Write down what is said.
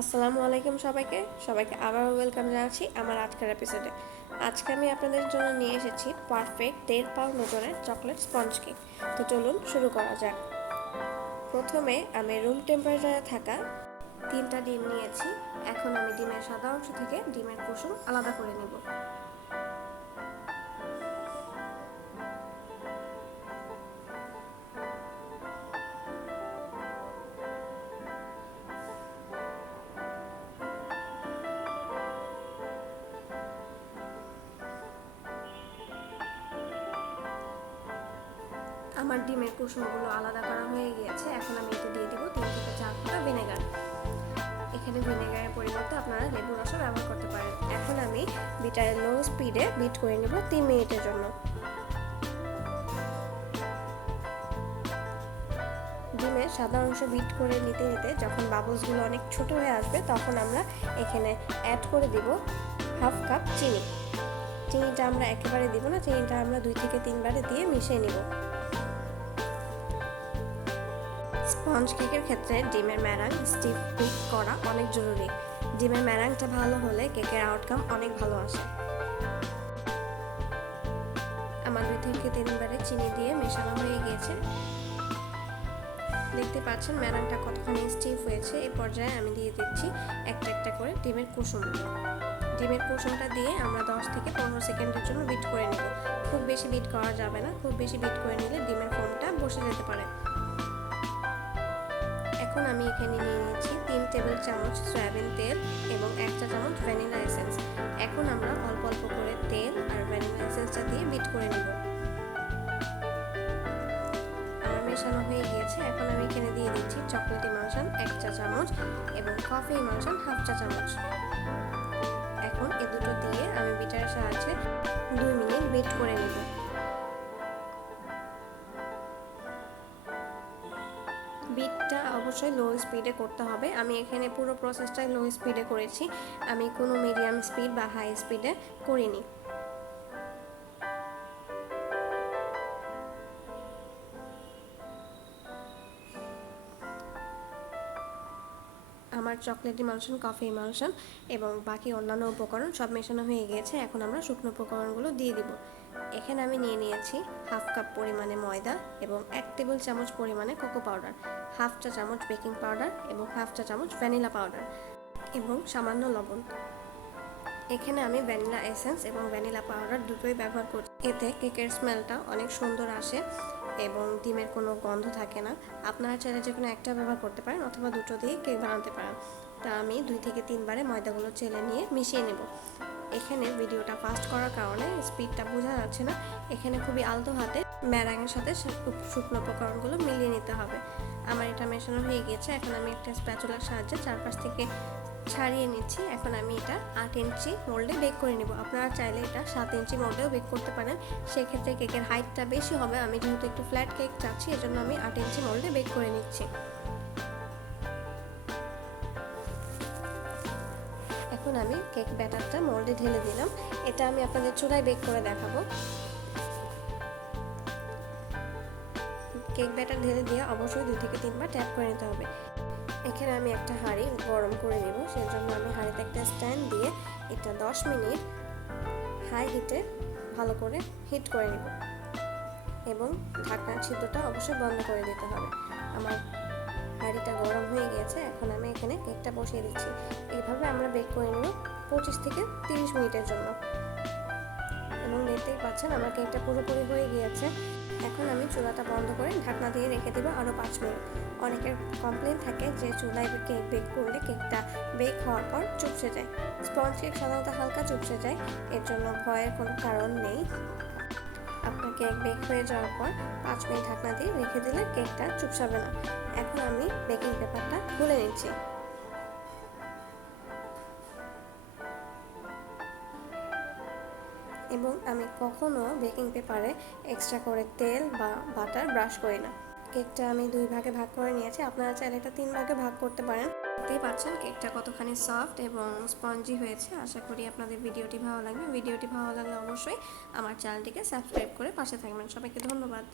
আসসালামু আলাইকুম সবাইকে আবারও ওয়েলকাম জানাচ্ছি আমার আজকের এপিসোডে। আজকে আমি আপনাদের জন্য নিয়ে এসেছি পারফেক্ট 1.5 পাউন্ড ওজনের চকলেট স্পঞ্জ কেক। তো চলুন শুরু করা যাক। প্রথমে আমি রুম টেম্পারেচারে থাকা 3টা ডিম নিয়েছি। এখন আমি ডিমের সাদা অংশ থেকে ডিমের কুসুম আলাদা করে নেব। আমার ডিমের কুসুমগুলো আলাদা করা হয়ে গিয়েছে। এখন আমি এতে দিয়ে দিব 3 থেকে 4 ফোঁটা ভিনেগার। এখানে ভিনেগারের পরিবর্তে আপনারা লেবু রসও ব্যবহার করতে পারেন। এখন আমি বিটারে লো স্পিডে বিট করে নেব 3 মিনিটের জন্য। ডিমের সাদা অংশ বিট করে নিতে নিতে যখন বাবলসগুলো অনেক ছোট হয়ে আসবে তখন আমরা এখানে অ্যাড করে দিব হাফ কাপ চিনি। চিনিটা আমরা একেবারে দিব না, চিনিটা আমরা 2 থেকে 3 বারে দিয়ে মিশিয়ে নিব। স্পঞ্জ কেকের ক্ষেত্রে ডিমের ম্যারাং স্টিফ বিট করা অনেক জরুরি। ডিমের ম্যারাংটা ভালো হলে কেকের আউটকাম অনেক ভালো আসে। আমার 2 থেকে 3 বারে চিনি দিয়ে মেশানো হয়ে গিয়েছে। দেখতে পাচ্ছেন ম্যারাংটা কতখানি স্টিফ হয়েছে। এই পর্যায়ে আমি দিয়ে দিচ্ছি একটা একটা করে ডিমের কুসুম। ডিমের কুসুমটা দিয়ে আমরা 10 থেকে 15 সেকেন্ডের জন্য বিট করে নেব। খুব বেশি বিট করা যাবে না, খুব বেশি বিট করে নিলে ডিমের ফোমটা বসে যেতে পারে। এখন আমি এখানে নিয়ে নিয়েছি 3 টেবিল চামচ সয়াবিন তেল এবং 1 চা চামচ ভ্যানিলা এসেন্স। এখন আমরা অল্প অল্প করে তেল আর ভ্যানিলা এসেন্সটা দিয়ে বিট করে নেব। মেশানো হয়ে গিয়েছে। এখন আমি এখানে দিয়ে দিচ্ছি চকলেট ইমালশন 1 চা চামচ এবং কফি ইমালশন হাফ চা চামচ। এখন এই দুটো দিয়ে আমি বিটারের সাহায্যে 2 মিনিট বিট করে নেব। বিটটা অবশ্যই লো স্পিডে করতে হবে। আমি এখানে পুরো প্রসেসটাই লো স্পিডে করেছি, আমি কোনো মিডিয়াম স্পিড বা হাই স্পিডে করিনি। আমার চকলেট ইমালশন, কফি ইমালশন এবং বাকি অন্যান্য উপকরণ সব মেশানো হয়ে গিয়েছে। এখন আমরা শুকনো উপকরণগুলো দিয়ে দিব। এখানে আমি নিয়ে নিয়েছি হাফ কাপ পরিমাণে ময়দা এবং 1 টেবিল চামচ পরিমাণে কোকো পাউডার, হাফ চা চামচ বেকিং পাউডার এবং হাফ চা চামচ ভ্যানিলা পাউডার এবং সামান্য লবণ। এখানে আমি ভ্যানিলা এসেন্স এবং ভ্যানিলা পাউডার দুটোই ব্যবহার করছি। এতে কেকের স্মেলটা অনেক সুন্দর আসে এবং ডিমের কোনো গন্ধ থাকে না। আপনারা চাইলে যে কোনো একটা ব্যবহার করতে পারেন অথবা দুটো দিয়ে কেক বানাতে পারেন। তা আমি 2 থেকে 3 বারে ময়দাগুলো চেলে নিয়ে মিশিয়ে নেব। এখানে ভিডিওটা ফাস্ট করার কারণে স্পিডটা বোঝা যাচ্ছে না। এখানে খুবই আলতো হাতে ম্যারাঙের সাথে শুকনো উপকরণগুলো মিলিয়ে নিতে হবে। আমার এটা মেশানো হয়ে গিয়েছে। এখন আমি একটা স্প্যাচুলার সাহায্যে চারপাশ থেকে ছাড়িয়ে নিচ্ছি। এখন আমি এটা 8 ইঞ্চি মোল্ডে বেক করে নেব। আপনারা চাইলে এটা 7 ইঞ্চি মোল্ডেও বেক করতে পারেন, সেক্ষেত্রে কেকের হাইটটা বেশি হবে। আমি যেহেতু একটু ফ্ল্যাট কেক চাচ্ছি এজন্য আমি 8 ইঞ্চি মোল্ডে বেক করে নিচ্ছি। এখন আমি কেক ব্যাটারটা মোল্ডে ঢেলে দিলাম। এটা আমি আপনাদের চুলায় বেক করে দেখাবো। কেক ব্যাটার ঢেলে দিয়ে অবশ্যই 2 থেকে 3 বার ট্যাপ করে নিতে হবে। এখানে আমি একটা হাঁড়ি গরম করে নেব, সেই জন্য আমি হাঁড়িতে একটা স্ট্যান্ড দিয়ে এটা 10 মিনিট হাই হিটে ভালো করে হিট করে নেব এবং ঢাকনার ছিদ্রটা অবশ্যই বন্ধ করে দিতে হবে। আমার হাঁড়িটা গরম হয়ে গিয়েছে। এখন আমি এখানে কেকটা বসিয়ে দিচ্ছি। এইভাবে আমরা বেক করে নেব 25 থেকে 30 মিনিটের জন্য এবং দেখতেই পাচ্ছেন আমার কেকটা পুরোপুরি হয়ে গিয়েছে। এখন আমি চুলাটা বন্ধ করে ঢাকনা দিয়ে রেখে দেবো আরও 5 মিনিট। অনেকের কমপ্লেন থাকে যে চুলায় কেক বেক করলে কেকটা বেক হওয়ার পর চুপসে যায়। স্পঞ্জ কেক সাধারণত হালকা চুপসে যায়, এর জন্য ভয়ের কোনো কারণ নেই। আপনার কেক বেক হয়ে যাওয়ার পর 5 মিনিট ঢাকনা দিয়ে রেখে দিলে কেকটা চুপসাবে না। এখন আমি বেকিং পেপারটা খুলে নিচ্ছি। এবং আমি কখনো বেকিং পেপারে এক্সট্রা করে তেল বা বাটার ব্রাশ করি না। কেকটা আমি 2 ভাগে ভাগ করে নিয়েছি, আপনারা চাইলে এটা 3 ভাগে ভাগ করতে পারেন। দেখতেই পাচ্ছেন কেকটা কতখানি সফট এবং স্পঞ্জি হয়েছে। আশা করি আপনাদের ভিডিওটি ভালো লাগবে। ভিডিওটি ভালো লাগলে অবশ্যই আমার চ্যানেলটিকে সাবস্ক্রাইব করে পাশে থাকবেন। সবাইকে ধন্যবাদ।